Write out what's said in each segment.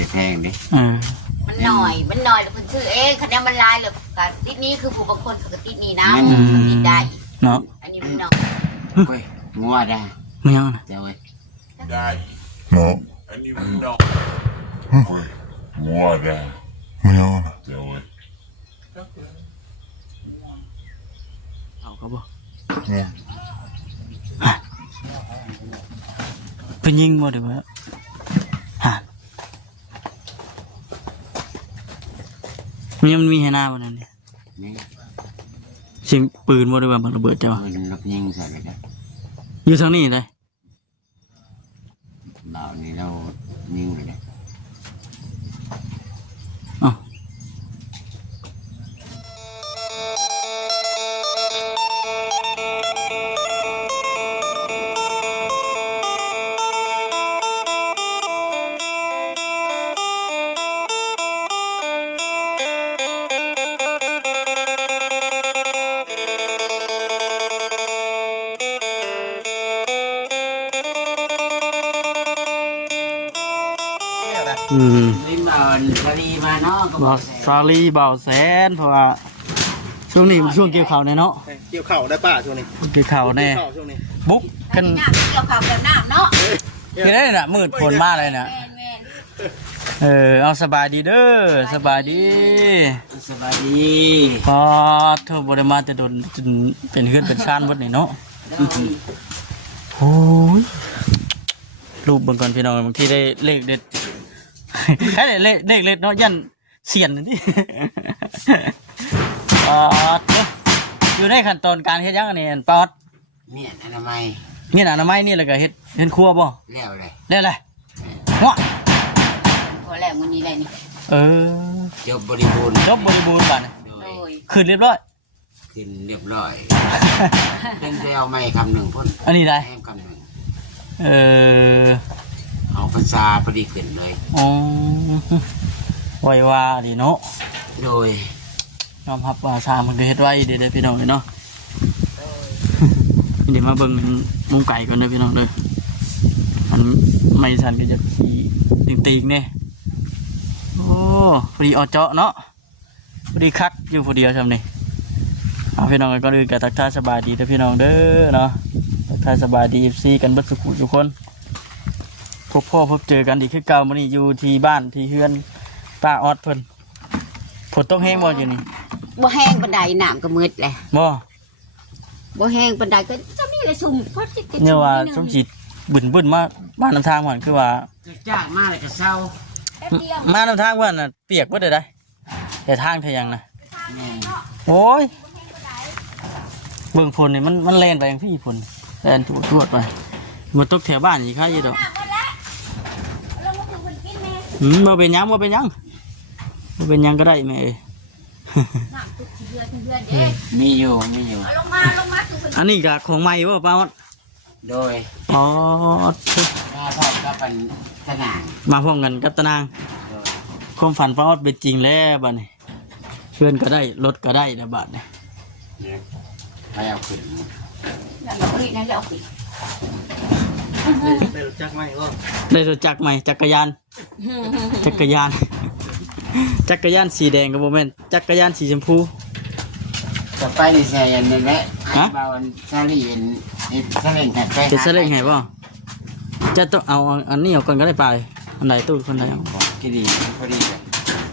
ได้แพงดิมันหน่อยแล้วคุณชื่อเองคะแนนมันลายเลยกับติดนี้คือผู้บางคนเขาก็ติดนี้นะติดได้เนาะอันนี้มันหน่อยเว้ยงัวได้ไม่เอานะเจ้าเว้ยได้เนาะอันนี้มันเนาะเว้ยงัวได้ไม่เอานะเจ้าเว้ยเอาเขาบอก เนี่ย เป็นยิงบ่เดี๋ยวฮะมันมีให้หน้าบ่นั่นเนี่ยเสียงปืนบ่ได้ว่ามันระเบิดเจ้ามันนักยิงใส่เลยนะอยู่ทางนี้เลยเรานี่เรายิงเลยนะอ๋อลิ้นบอลสลีมาเนาะก็บอกซาลีเบาแสนเพราะว่าช่วงนี้มันช่วงเกี่ยวข่าวเนี่ยเนาะเกี่ยวเข่าได้ป่ะช่วงนี้เกี่ยวข่าวแน่บุ๊กกันน้ำเกี่ยวข้าวแบบน้ำเนาะคือได้น่ะมืดฝนมากเลยน่ะเอาสบายดีเด้อสบายดีพอเธอบริมาจะโดนจนเป็นเฮือนเป็นชานหมดนี่เนาะโอ้ยรูปบางคนพี่น้องบางทีได้เลขเด็ดแค่เลขเด็ดเนาะยันเสียนนี่อยู่ในขั้นตอนการเฮ็ดยังอันนี้ปอดเนี่ยอนามัยนี่อนามัยนี่แล้วก็เฮ็ดครัวบ่แล้วเลยหัวพอแล้วมื้อนี้ได้นี่จบบริบูรณ์บัดขึ้นเรียบร้อยเล่นไปเอาไม้คำหนึ่งพ่นอันนี้ได้คำหนึ่งเอาภาษาพอดีขึ้นเลยอ๋อไว้ว่าดีเนาะโดยยอมรับว่าชามันก็เฮ็ดไว้เด้อพี่น้องเนาะเดี๋ยวมาเบิ่งมุ้งไก่ก่อนเด้อพี่น้องเด้อมันไม่สั่นก็จะตีงๆเนี่ยโอ้พอดีเอาเจาะเนาะพอดีคักอยู่พอดีเอาทำนี่เอาพี่น้องก็เลยกับทักทายสบายดีเด้อพี่น้องเด้อเนาะทักทายสบายดีFCกันเบิดทุกคนพบพ่อพบเจอกันดีคือเก่ามื้อนี้อยู่ที่บ้านที่เฮือนป้าออดเพิ่นฝนตกแห้งบ่อยู่นี่บ่แห้งปานใดน้ำก็มืดแหละบ่แห้งปานใดก็จะมีอะไรสุ่มพอสิเนี่ยว่าสมจิตบึ้นมาบ้านนำทางมันคือว่าจ้างมาเลยก็เศร้ามานำทางว่าน่ะเปียกบ่ได้แต่ทางเทยังนะโอ้ยเบิ่งฝนนี่มันแล่นไปอย่างพี่ฝนแล่นตรวจไปบ่ตกแถวบ้านอีกค่ะอยู่ดอกบ่เป็นหยังก็ได้แม่มีอยู่อันนี้ก็ของใหม่บ่ป้าโดยอ๋อมาพร้อมกับเป็นตะนางมาพร้อมกันกับตะนางความฝันป้าออดเป็นจริงแล้วบัดนี้เพื่อนก็ได้รถก็ได้นะบัดนี้ไปเอาขึ้นนั่นเราขึ้นนั่นเราขึ้นได้รถจักรไหมก็ได้รถจักรใหม่จักรยานสีแดงกับโมเมนต์จักรยานสีชมพูจะไปในแซนนั่นแหละบาวันซาลีเห็นซาเล้งแห่ไปเป็นซาเล้งแห่ป่ะจะต้องเอาอันนี้เอาก่อนก็ได้ไปอันไหนตู้คนไหนเอากี่ดีพอดีเล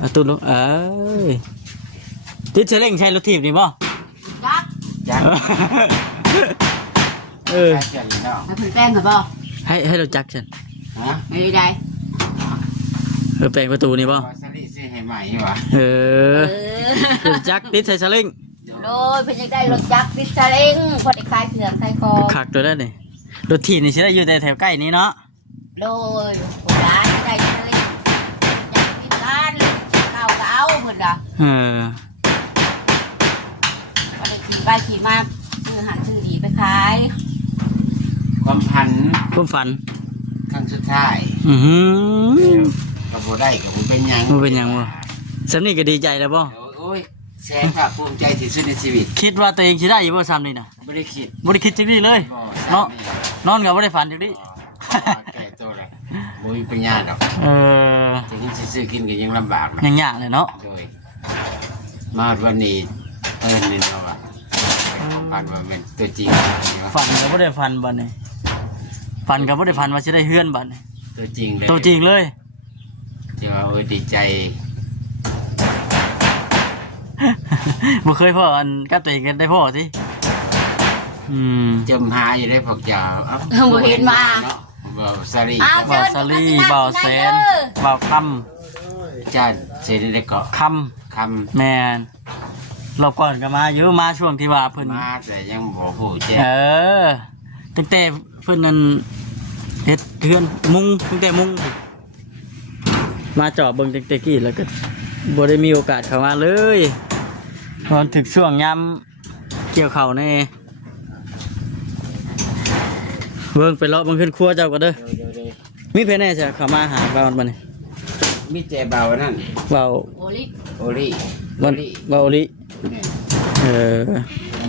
ยตู้รถติดซาเล้งใช้รถถีบนี่ป่ะจักให้เพิ่นแป้งเหรอป่ะให้เราจักฉันไม่ได้แปลงประตูนี่ป่ะซาลีซื้อให้ใหม่วะรถจักติดใส่ซาเล้งโดยเพิ่นยังได้รถจักรติดซาเล้งพอได้คลายเสือกคลายคอขักตัวได้เลยรถถีบนี่ใช่ได้อยู่ในแถวใกล้นี้เนาะโดยร้านได้ซาเล้งอยากกินร้านข้าวก็เอาเพิ่นล่ะพอได้ขี่ไปขี่มาซื้อหันซื้อดีไปขายความฝันครั้งสุดท้ายกับโบได้กับโบเป็นยังวะสำนีก็ดีใจแล้วป่ะโอ้ยแสนภาคภูมิใจที่สุดในชีวิตคิดว่าตัวเองจะได้อยู่ป่ะซ้ำนี่นะไม่ได้คิดจริงๆเลยเนาะนอนกับไม่ได้ฝันจริงๆแก่ตัวเลยโบยเป็นญาติหรอกจะยิ่ง ซื้อกินก็ยังลำบากนะ ยังยากเลยเนาะ โดยมาวันนี้นี่เราอะฟันว่าเป็นตัวจริง ฟันก็บ่ได้ฟันบัดนี้ฟันก็บ่ได้ฟันว่าสิได้เฮือนบัดนี้ ตัวจริงเลย ตัวจริงเลย จะว่าดีใจ บ่เคยพ่ออันกับตัวเองกันได้พ่อสิจมหาอยู่ได้พวกเจ้า บ่เห็นมา เนาะบ่ซารี บ่าวซาลีบ่าวแสนบ่าวค จ้าเสด็จได้เกาะ ำค ค ำแม่นรอบก่อนก็มาอยู่มาช่วงที่ว่าเพิ่น ำมาแต่ยังบ่ฮู้แจ้ เออตั้งแต่เพิ่นนั้นเฮ็ดเฮือนมุงตั้งแต่มุงมาเจาะเบิ่งตั้งแต่กี้แล้วก็บ่ได้มีโอกาสเข้ามาเลยตอนถึกช่วงยามเกี่ยวข้าวแน่เบิ่งไปเลาะเบิ่งขึ้นครัวเจ้าก็เด้อ เดี๋ยวมีเพิ่นแน่จะเข้ามาหาบ้านบัดนี้ มีเจเบานั่น เว้า โอลิ โอลี่ วันเว้าลิ เนี่ย เออ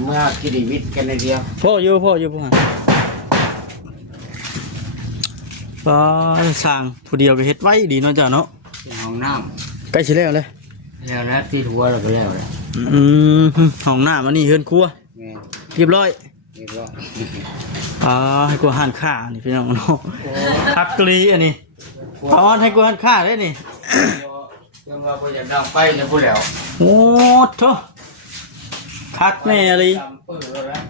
เมื่อกิริวิทย์กันในเดียว พ่ออยู่ผู้หาก็สร้างผู้เดียวก็เฮ็ดไว้ดีเนาะเจ้าเนาะ ห้องน้ ใกล้สิแล้วเลย ำแล้วนะที่หัวเราก็แล้วเลย ห้องน้ำอันนี้เฮือนครัว แม่ เรียบร้อย เรียบร้อย ให้กูหันข้านี่พี่น้องเนาะคักกลีอันนี้ให้กูหันข้าได้นี่ ยังว่าบ่อยากดังไปเลยพูดแล้ว โอ้โถคักแน่เลย จำปื้อแล้ว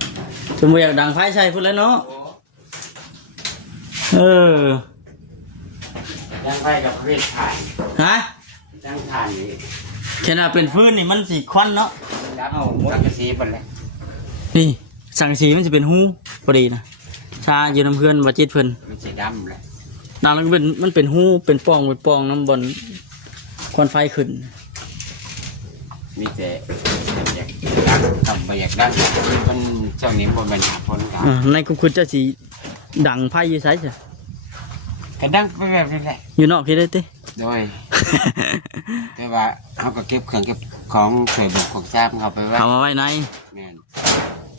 จมูกอยากดังไฟใส่พุ่นแล้วเนาะเออ ดังไปกับเวทถ่าน ฮะ ดังถ่านนี่ แค่น่าเป็นฟืนนี่มันสีควันเนาะ ดังเอาหมดกระสีไปแล้ว นี่สังสีมันจะเป็นหูพอดีนะชาอยู่น้ำเพื่อนบาจิตเพื่อน มันจะดำเลย นางแล้วก็เป็นมันเป็นหูเป็นปองน้ำบนควันไฟขึ้น มีแต่อยากดังต้องไปอยากดังมันเจ้านี้บ่เป็นหาผลกัน ในคุณจะสีดังไฟอยู่ไซส์จ้ะ ก็ดังไปแบบนี้แหละ อยู่นอกที่ได้ติ โดย แต่ว่าเขาก็เก็บเครื่องเก็บของสวยบุกของทราบเขาไปไว้ เอามาไว้ใน แม่น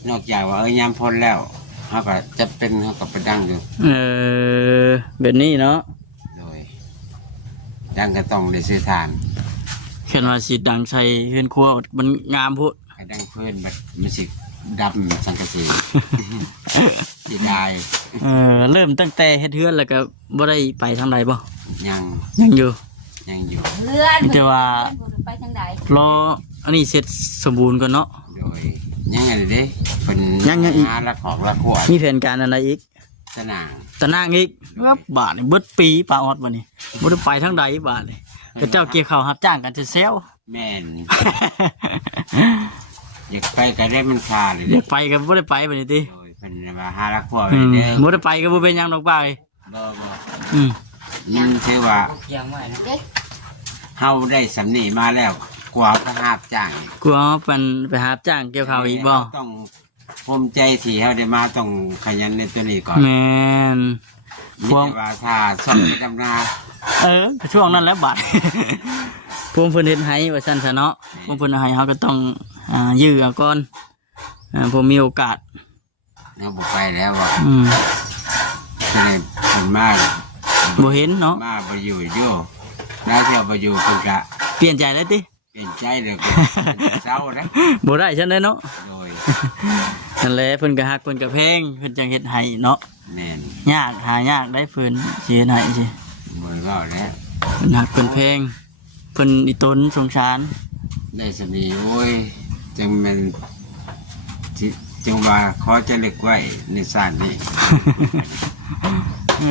นอกจากว่ายามพ้นแล้วเขาก็จะเป็นเขาก็ไปดังอยู่ แบบนี้เนาะ โดยดังก็ต้องได้ซื้อทาน เขียนว่าสีดังใส่เฮือนครัวมันงามพุ ก็ดังเพื่อนแบบมันสิดำสังกะสี สีได้ เริ่มตั้งแต่เฮ็ดเฮือนแล้วก็บ่ได้ไปทางใดบ่ ยัง ยังอยู่ ยังอยู่ เพื่อน แต่ว่า ไปทางใด รออันนี้เสร็จสมบูรณ์ก่อนเนาะ โดยยังไงเด้เป็น ยังอีก หาละของละขวด มีแผนการอะไรอีก สนาง ตะนางอีกว่าบาทนี่เบิดปีปลาออดบัดนี้บ่ได้ไปทางใดบาทนี่ก็เจ้าเกี่ยวข้าวรับจ้างกันเซล แม่น อยากไปก็ได้มันคาเลย เด็ เด้ กไปก็บ่ได้ไปบัดนี้ติ โดยเป็นว่าหาละขวด อืม เด้อ บ่ได้ไปก็บ่เป็นหยังดอกบ่าย บ่ อืม มันถือว่า เด็ก เฮาได้สำนีมาแล้วกว่าก็หาบจ้าง กลัวมันไปหารับจ้างเกี่ยวข้าวอีกบ่ ต้องภูมิใจที่เฮาได้มาต้องขยันในตัวนี้ก่อน แม่น มี พวง แต่ว่าถ้าสอบไปดำนา ช่วงนั้นแหล้วบาท พวกเพิ่นเฮ็ดให้ว่าซั่นซะเนาะพวกเพิ่นให้เฮาก็ต้องยื้อเอาก่อนผมมีโอกาส เฮาบ่ไปแล้วว่า อืม จะได้เพิ่นมา บ่เห็นเนาะ มาบ่อยู่อยู่แล้วเที่ยวบ่อยู่เพิ่นก็ เปลี่ยนใจได้ติ เปลี่ยนใจเลยก็เศร้านะ บ่ได้ซั่นได้เนาะ โดย นั่นแหละเพิ่นก็ฮักเพิ่นก็แพงเพิ่นจังเฮ็ดให้เนาะ แม่น ยากหายากได้เพิ่นสิเฮ็ดให้สิ บ่ก็แล้ว เพิ่นฮักเพิ่นแพงเพิ่นอีตนสงสาร ได้สำนีโอ้ยจังแม่นที่จังว่าขอจะลึกไว้ในศาลนี้ เอ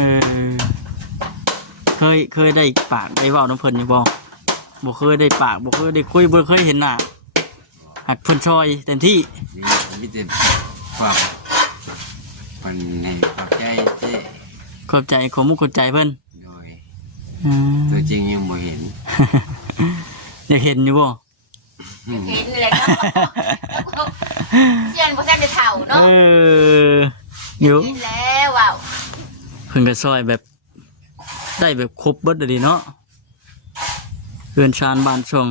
อเคยได้ปากได้เว้านำเพิ่นอยู่บ่บ่เคยได้ปากบ่เคยได้คุยบ่เคยเห็นหน้าหักเพิ่นช่วยเต็มที่ นี่มีแต่ความมันให้ขอบใจเจ้ ขอบใจขอมุกขอบใจเพิ่น โดย อืม ตัวจริงยังไม่เห็น อยากเห็นอยู่บ่ เห็นเลยเนาะเชียนบ่ทันได้เฒ่าเนาะ อยู่ เห็นแล้วว้าว เพิ่นก็ซอยแบบได้แบบครบเบิดเลยดีเนาะเฮือนชานบ้านช่อง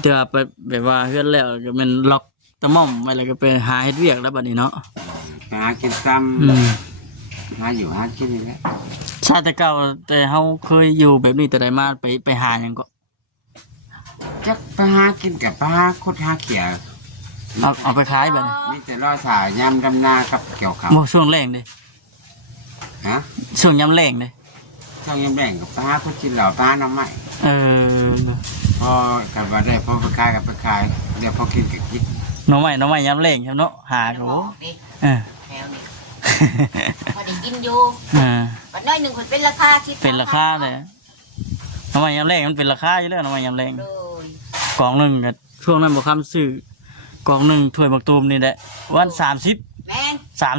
แต่ว่าไปแบบว่าเฮือนแล้วก็แมันล็อกตะหม่อมไว้แล้วก็ไปหาเฮ็ดเวียกแล้วบัดนี้เนาะ หากินซ้ อืม ำหาอยู่หากินนี่แหละ ชาติเก่าแต่เฮาเคยอยู่แบบนี้แต่ใดมาไปหาหยังก็ จักไปหากินกับไปหาคุดหาเขีย เอาไปขายบัดนี้ นี่แต่รอสาวยำดำนากับเกี่ยวข้าว บ่ช่วงแรงเด้ ฮะ ช่วงยามแรงเด้ ช่องยำแบ่งกับไปหาคุดกินเหล่าไปหาน้ำใหม่ เออ พอกับว่าได้พอไปขายกับไปขายเดี๋ยวพอกินกับกิน หน่อไม้ยามแรงครับเนาะหา จะ ก็ บ โอ้ อกดิ เออ แถวนี้พอได้กินอยู่ เออ บัดน้อยหนึ่งคนเป็นราคาที่ เป็นราคาเลยหน่อไม้ยามแรงมันเป็นราคาอยู่แล้วหน่อไม้ยามแรง เลย กล่องหนึงก็ช่วงนั้นบ่คำซื้อกล่องหนึงถ้วยบักตูมนี่แหละวัน30 แม่น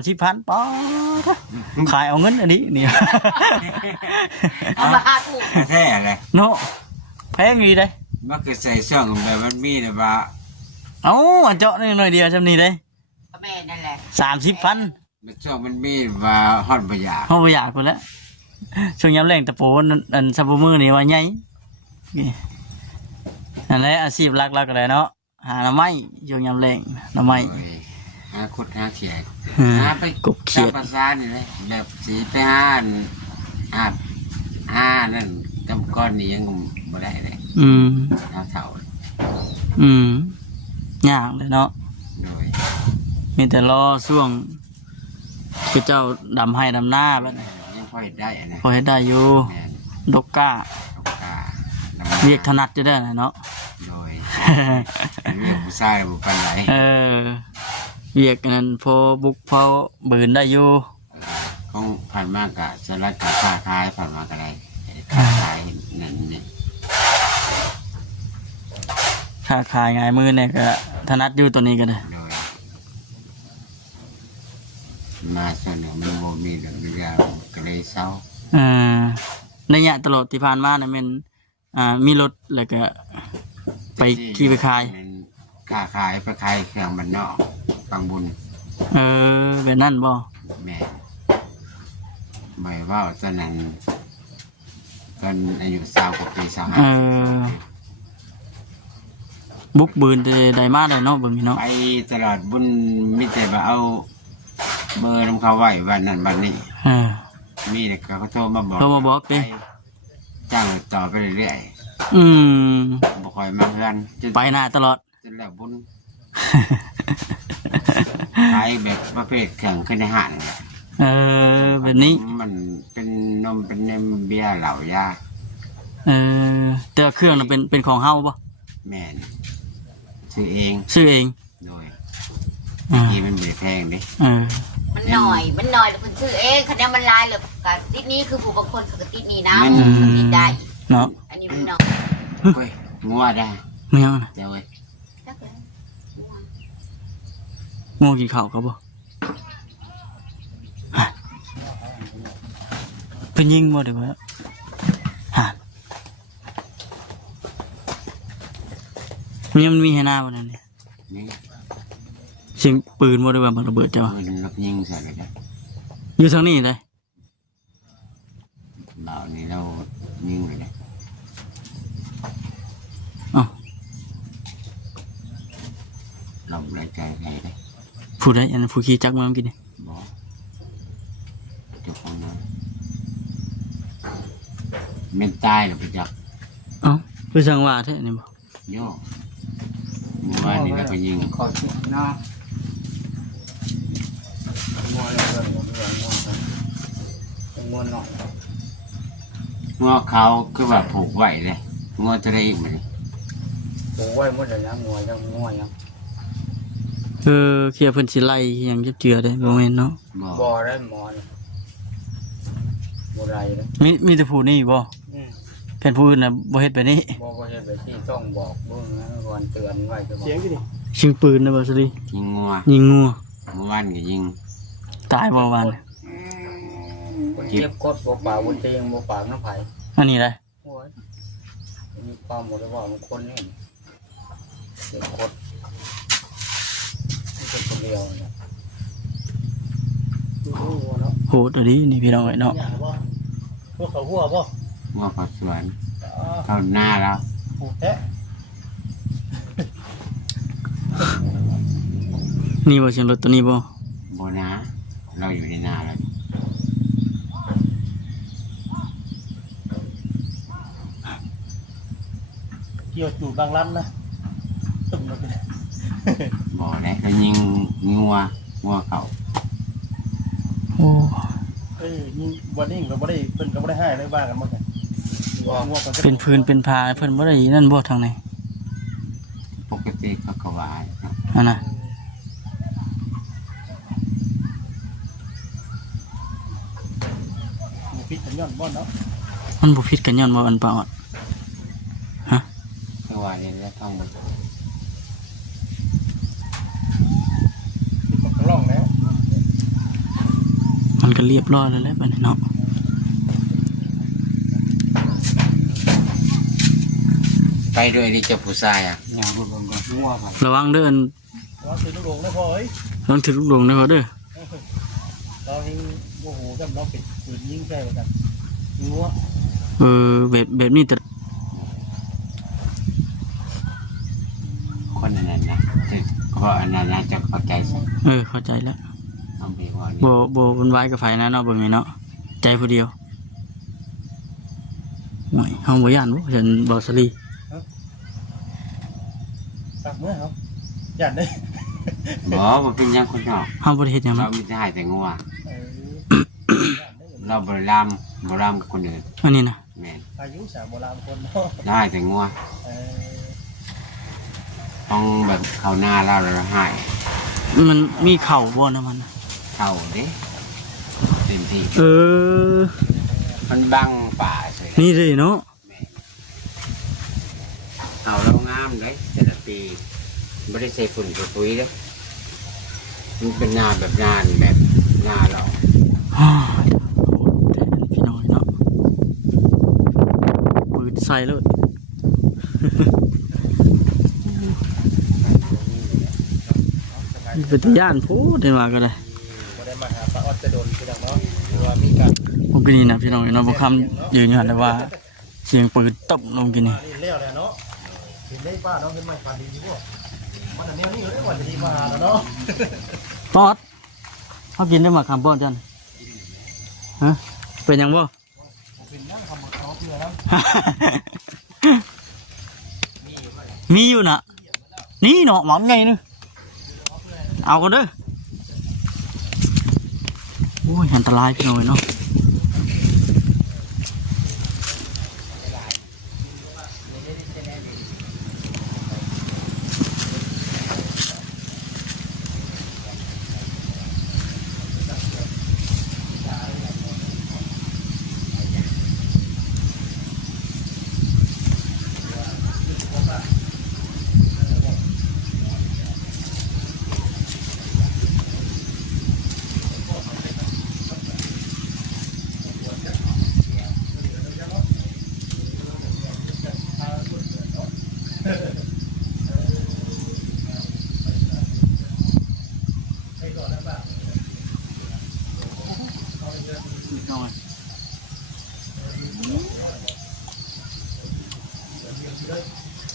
30,000ป๊อดขายเอาเงินอันนี้นี่ เอามาหาถูก แท้เลย เนาะแพงดีเด้ มันคือใส่ช่องแบบมันมีแต่ว่า เอ้าเจาะนี่หน่อยเดียวซำนี้เด้ แม่นั่นแหละ 30,000 มันช่องมันมีว่าฮอดบ่อยาก เฮาบ่อยากพุ่นแหล้วช่วงยามแรงตะโปนอันซับมือนี่ว่าใหญ่นี่นั่นแหละอาชีพหลักๆก็ได้เนาะหาหน่อไม้ช่วงยามแรงหน่อไม้ โอ้ยหาคุดหาเขีย อืม หาไป กบเขียด ตามภาษานี่เลยแบบสีไปหาอันนั่นกำก้อนนี่ยังบ่ได้เลย อืม เท่า อืมยากเลยเนาะ โดย มีแต่รอช่วงคือเจ้าดำให้ดำหน้าบัดนี้ ยังพอเห็นได้อะนะ พอเฮ็ดได้อยู่ แม่น ดกก้า ตกกาดำน้ำ เรียกถนัดจะได้นะเนาะ โดยเรียกผู้ชายบุปผาไหน เออเรียกนั้นพอบุกพอบืนได้อยู่ ของผ่านมากกะสลัดกับค้าขายผ่านมากอะไรค้าขายนั่นนี่ ค้าขายง่ายมือเนี่ยก็ถนัดอยู่ตัวนี้ก็ได้ โดยมาส่วนหนึ่งมันโมมีเรื่องยาวก็เลยเศร้า เออในระยะตลอดที่ผ่านมาเนี่ยมันมีรถแล้วก็ไปขี่ไปขาย เป็นค้าขายไปขายเครื่องมันนอกฟังบุญ เออแบบนั้นบ่ แม่ไม่ว่าตอนนั้นตอนอายุ20 กว่าปี เออบุกบืนแต่ใดมาได้เนาะเบิ่งนี่เนาะ ไปตลอดบุญมิแต่ว่าเอาเบอร์นำเขาไว้วันนั้นวันนี้ เออ มีแต่เขาโทรมาบอก โทรมาบอกดิ ไปจ้างต่อไปเรื่อย อืม ๆบ่ค่อยมาเพื่อนจน ไปหน้าตลอด จนแล้วบุญขายแบบประเภทเครื่องขึ้นในห้างเนี่ย เออแบบนี้ มันเป็นนมเป็นเนมเบียร์เหล้ายา เออแต่ว่าเครื่องน่ะเป็นของเฮาบ่ แม่นซื้อเอง ซื้อเอง โดย อ่า ที่มันไม่แพงดิ เออ มันหน่อยแล้วคนชื่อเองคะแนนมันลายเลยกับติดนี้คือผู้บางคนเขาก็ติดนี้นะติดได้ เนาะ อันนี้มันหน่อย เฮ้ยงัวได้ ไม่เอานะ เจ้าเว้ย งูกินข้าวเขาบ่ฮะเพิ่นยิงบ่เดี๋ยวว่าฮะนี่มันมีให้หน้าบ่นั่นนี่ นี่ เสียงปืนบ่ได้ว่ามันระเบิดจ้ะวะ มันรับยิงใส่เลยนะ อยู่ทางนี้เลย เหล่านี้เรายิงเลยนะ เอ้า เรารายการใครได้ ผู้ใดอันนั้นผู้ขี่จักรมาเมื่อกี้นี่ บอกเจ้าของน้อยเมนตายหรือไปจับ เอ้าคือจังว่าแท้นี่บ่ โยกเมื่อวานนี้เราก็ยิง ขอชิดเนาะงัวเลยงัวหน่อย งัวเขาคือว่าผูกไว้เลยงัวทะเลอีกไหมนี่ โอ้ยหมดเลยนะงัวยัง เออเคลียร์เพิ่นสิไล่อิหยังเจือๆได้บ่แม่นเนาะ บอก บ่อได้หมอนบ่ไรเลย มีแต่ผู้นี้บ่เพิ่นผู้อื่นน่ะบ่เฮ็ดแบบนี้ บ่เห็นไปที่ต้องบอกเบิ่งนะก่อนเตือนไว้จะบอกเสียงกี่ดิ ชิงปืนนะบ่สิ ยิงงัว ยิงงัว เมื่อวานก็ยิง ตายบ่วาน คนเจ็บกดบ่ปากบนเตียงบ่ปากน้ำไผ่ อันนี้ได้ โอ้ยมีความหมดเลยว่ามันคนนี่เจ็บกดนี่เป็นคนเดียวเนี่ย โหดอันนี้นี่พี่น้องไว้เนาะ พวกเขาหัวป่ะ งัวเขาสวนเข้าหน้าแล้ว แท้ นี่บ่เสียงรถตัวนี้บ่ โบนะเราอยู่ในหน้าแล้ว เกี่ยวจูดบางลั่นนะตุ่มเลย บ่ได้เขายิงงัวเขา โอ้ยิงวันนี้เราไม่ได้เพิ่นก็ไม่ได้ให้ได้บ้ากันมั้งเป็นพื้นเป็นพาเพิ่นไม่ได้นั่นบ่ทางไหน ปกติเขาก็ว่าครับ อันน่ะ พิษกันย้อนบ่อนเนาะ มันบุพิษกันย้อนบ่อันเปล่าอ่ะฮะ เขาว่าอย่างนี้ต้อง พิษกับกระล่องแล้ว มันก็เรียบร้อยแล้วแหละบัดนี้เนาะ ไปด้วยนี่เจ้าผู้ชายอ่ะ อย่างรวมกันงัวครับ ระวังเด้อ ว่าซื้อลูกโป่งได้พอเอ้ย ระวังถือลูกหลงเด้อเด้อ เราเองโมโหกับเราปิดปืนยิงใส่กันงัว แบบนี้แต่ คนนั้นนะเพราะอันนั้นจะเข้าใจสิ เข้าใจแล้ว ต้องมีว่านี่ บ่วุ่นวายกับไฟนะเนาะเบิ่งนี่เนาะใจผู้เดียวหน่อยเฮาบ่ย่านบ่เห็นบ่สลี ตักเมื่อครับหยัดได้ บ่เป็นยังคนนอก เฮาบ่ได้เฮ็ดหยัง เรา เนาะ ไม่ได้แต่งัว หยัดได้ เราบริรามคนอื่น อันนี้นะ แม่น อายุสามโบราณคนเนาะ ได้แต่งัวต้องแบบเข้าหน้าเราให้ มันมีเข่าบ่นะมันน่ะ เข้าเด้เต็มที่ มัน บังป่าเฉย นี่เลยเนาะ เอาเรางามเลยแต่ละปีไม่ได้ใส่ฝุ่นปุ๋ยเลยมันเป็นงานแบบงานแบบงานเรา แต่พี่น้อยเนาะปืนใส่เลยเป็นตาย่านโพดเห็นว่าก็ได้ บ่ได้มาหาปลาออดจะโดนคือดังเนาะหรือว่ามีการ ผมก็นี่นะพี่น้องเนาะบ่คำยืนยันได้ว่าเสียงปืนตบลงกินนี่ นี่เลี้ยวเลยเนาะเห็นได้ป้าเนาะเห็นไหมปลาดีพวกมันอันนี้นี่เลยวันจะดีมาหาแล้วเนาะ ปอดเขากินได้มาคำป้อนจันฮะเป็นยังบ่ เป็นนั่งทำมาเขาเพื่อแล้ว มีอยู่น่ะนี่เนาะหมอนไงนึงเอากันเด้อโอ้ยอันตรายพี่น้อยเนาะ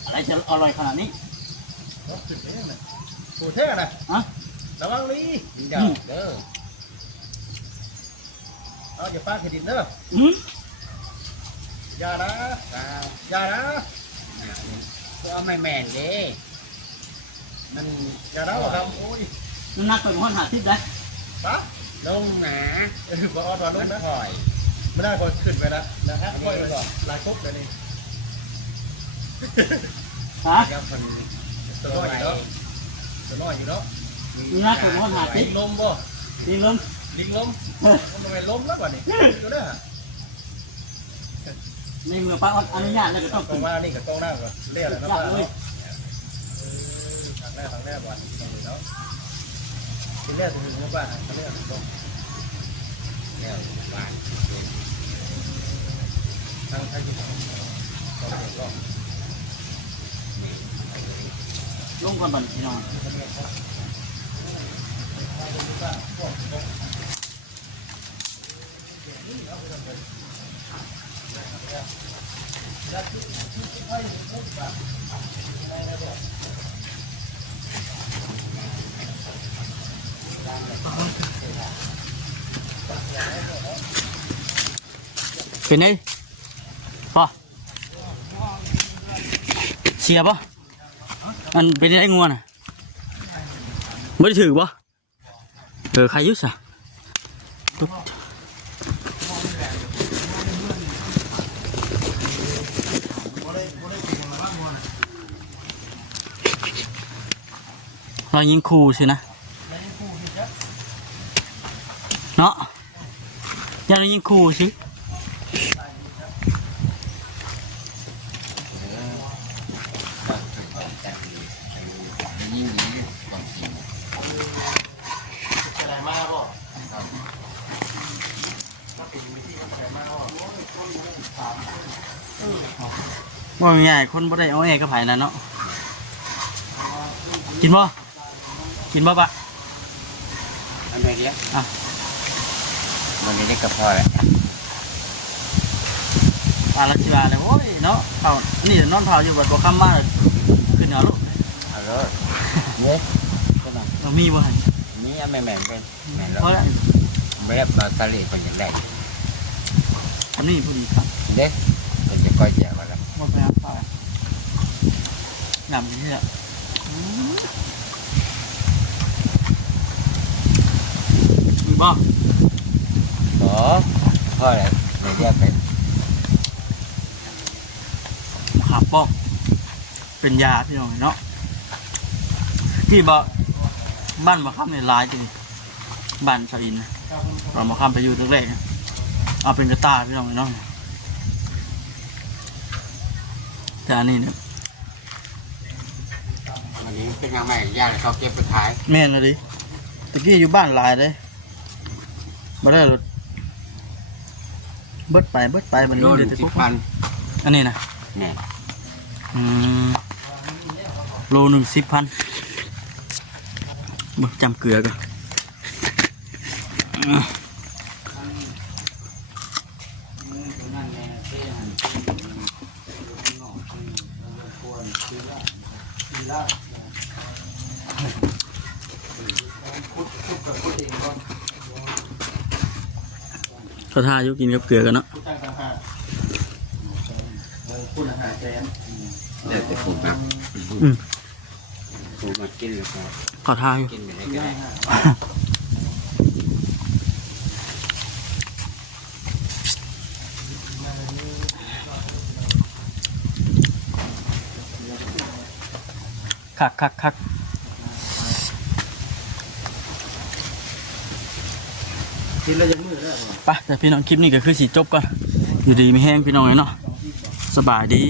อะไรจะอร่อยขนาดนี้ สุดเลยนะโหเท่นะ ฮะ ระวังนี่ดินเดาเด้อเอาอย่าป้าเขดินเด้ออย่านะอย่านะ ก็ไม่แม่นเด้มัน อย่านะครับโอ้ย มันนักเป็นคนหาทิศได้ ป้า ลงหนา บอสอนลูกนะ ถอย ไม่ได้คนขึ้นไปแล้วนะฮะค่อยไปก่อนลายครบเลยนี่ ฮะ ก็คน ตัวน้อยอยู่เนาะตัวน้อยอยู่เนาะ มันนักเป็นคนหาทิ ลิ ศ งลมบ่ ดีล้ม ลิงลมมันเป็นลมแล้วกว่านี่ดูเด้อ ในเมื่อป้าอนุญาตแล้วก็ต้อง กอ กิ ง น ว่านี่กับกองหน้าก่อนเรียกอะไรนะ ยาก ป้า เลย ทางแรกวันนี้เนาะทีแรกถึงหัวบ้านเขาเรียกอะไรต้อง แล้วบ้าน ทางไทยที่เขาก็ ลงก่อนบันพี่น้อง เป็นไงพอ เสียบ่มันเป็นไอ้งัวน่ะไม่ได้ถือบ่ใครอยุ่สะเรายิงคู่สินะเนาะอย่าเรายิงคู่สิว่าง่ายคนบ่ได้เอาเอกกับไผ่นะเนาะกินบ่ปะ อันไหนเดียวมันไม่ได้กระเพาะแล้ว ปลาลักชิบาเลยโอ้ยเนาะเผานี่นอนเผาอยู่บัดบ่ค่ำมากเลยขึ้นเหนือลูก เอาเลยเนี่ย เรามีบ่หัน นี่แม่เป็นแม่ เพราะ เราไม่ได้มาทะเลคนอย่างใด อันนี้พอดีครับ เด็กเราจะก้อยแจกมาแล้ว บ่ไปครับป้าหนำนี่แหละมีบ่ ขอพ่ออะไรเดี๋ยวเรียกไป มะขามป้อมเป็นยาพี่น้องเนาะพี่บ่บ้านมะขามเนี่ยหลายจริงบ้านชาวอินนะเรามะขามไปอยู่ตรงแรกนะเอาเป็นกระตาพี่น้องเนาะแต่อันนี้เนี่ย วันนี้เป็นยังไงญาติเขาเก็บไปขาย แม่นเลยดิตะกี้อยู่บ้านหลายเลยมาได้รถเบิดไปมัน โล นี่ ห เดี๋ นึ่ ยว ง จะ สิ พ บ บ พัน อันนี้นะ เนี่ย โลหนึ่ง10,000บ่จำเกลือกันเขาท่ายุกินกับเกลือกันเนาะ เดี๋ยวจะปลูกนะ อืม ปลูกมากินแล้วก็ เขาท่าอยู่ กินไปได้ก็ได้ คักกินแล้วยังมือได้บ่ ไปแต่พี่น้องคลิปนี้ก็คือสีจบก่อนอยู่ดีไม่แห้งพี่น้องเลยเนาะสบายดี